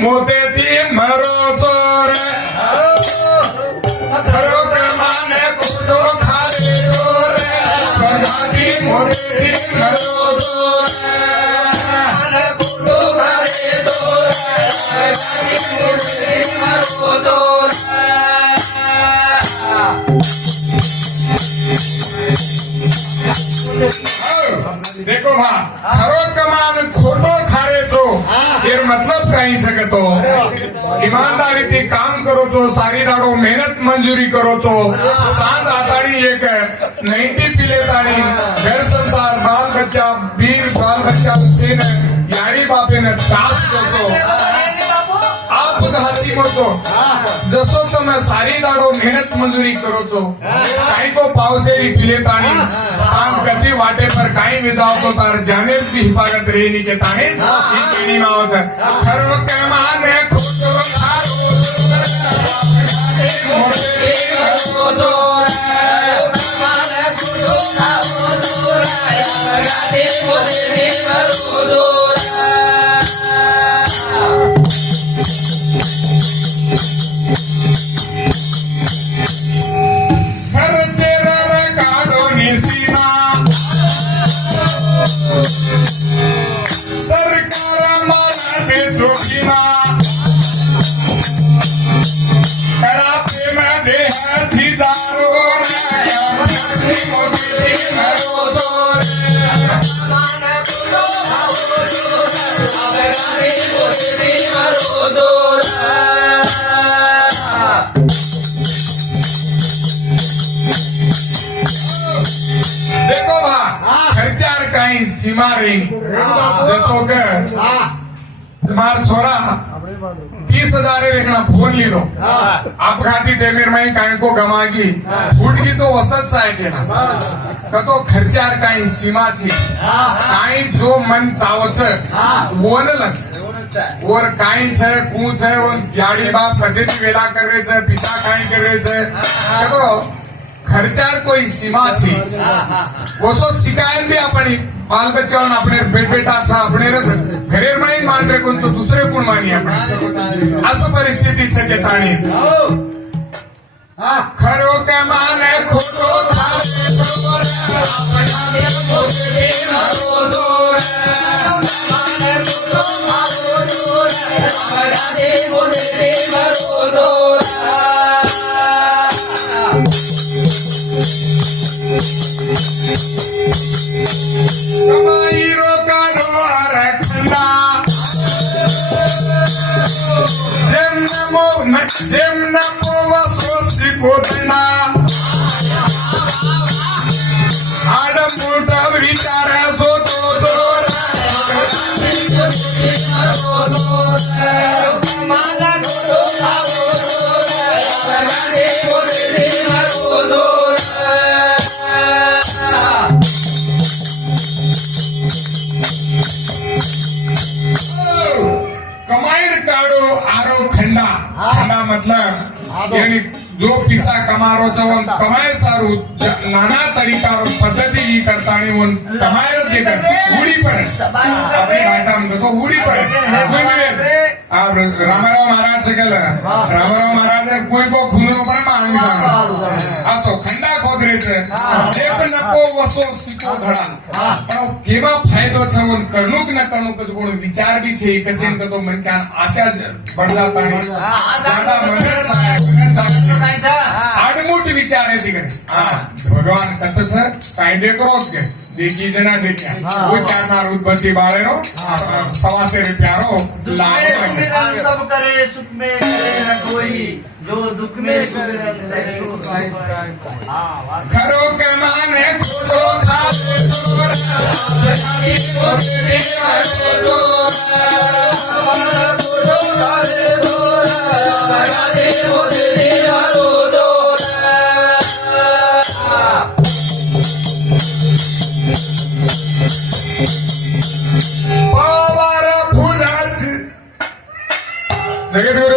मोतेती मरो चोर खरो क्रमाने कुटो खारे चोर बगाती मोतेती मरो चोर कुटो खारे चोर बगाती मोतेती मरो चोर। देखो भा खरो कमान खोटो खारे छो એર મતલબ કઈ છે કે તો ઈમાનદારીથી કામ કરો છો, સારી દાડો મહેનત મંજૂરી કરો છો, સાત આતાડી એક 90 પીલેતાડી ઘર સંસાર બાલ બચ્ચા વીર બાલ બચ્ચા સેને યારી બાપેને ત્રાસ કરતો આપઘાતી મોતો જસો તમે સારી દાડો મહેનત મંજૂરી કરો છો કાઈ કો પાવસેરી પીલેતાડી સાત ગતિ વાટે પર કાઈ વિજાવ તો તાર જાને भी हिफाजत રહેની કે તાણે ઈ કેણીમાં આવે છે ખરો કે માને ખોટો ખારો મોટે ખરો તો માને ખોટો ખારો દોરાય ગાડે મોટે ખરો દોરાય। सरकार मारा दे जोखिमा कराते में दे हजारो देखो भा खर्चार कहीं सीमा रही जसो के तुम्हार छोरा 30,000 रेखना फोन ली लो अपघाती टेमेर में काही को गमागी फुटगी तो वसत आहे के ना कतो खर्चार काही सीमा छी काही जो मन चावच वोन लक्ष और काही छे कु छे वन याडी बाप कधीची वेला करे छे पिसा काही करे छे कतो खर्चार कोई सीमा छी वसो शिकायत भी अपनी बाल बच्चा अपने बेट बेटा अच्छा अपने घरेर में मान रे कोण तो दुसरे कोण मानी आपण असं परिस्थिती छे के ताणी खरो के माने खोटो खावे चोर अपना मोटे मारो दूर माने खोटो मारो दूर अपना मोटे मारो दूर। कमाई रोकानो रखना जेम नमो वसोसी कोदना आड मोठा विचार सो तो जोर माला गोलो आवो लगाने मोरे मारो दोर। कमाई काढो आरो खंडा खंडा मतलब यानी जो पिसा कमारो छो वन कमाय सारू नाना तरीकारो पद्धती ही करतानी वन कमाय दे कर उडी पड़े अपनी भाषा में तो उडी पड़े कोई भी आप रामाराव महाराज से कहला रामाराव महाराज कोई को खुनो पण मांगी सांग असो खंडा खोदरे छे एक नको वसो सिको धडा पण केवा फायदो छे वन कणुक न कणुक गुण विचार भी छे कसे तो मन क्या आशा बढ़ला ताणी ज्यादा मन साया आडमोट विचार है तिकडे भगवान कतच कायदे करोच के देखी जना देखिया वो चारनार उद्बत्ती बाळेरो 125 रुपयारो लाए सब करे सुख में करे न कोई जो दुख में सुख खरो के माने खोटो खावे चोर अपनी मोटे मारो हमारा खोटो खावे चोर अपनी मोटे मारो पावर फुलाच जगत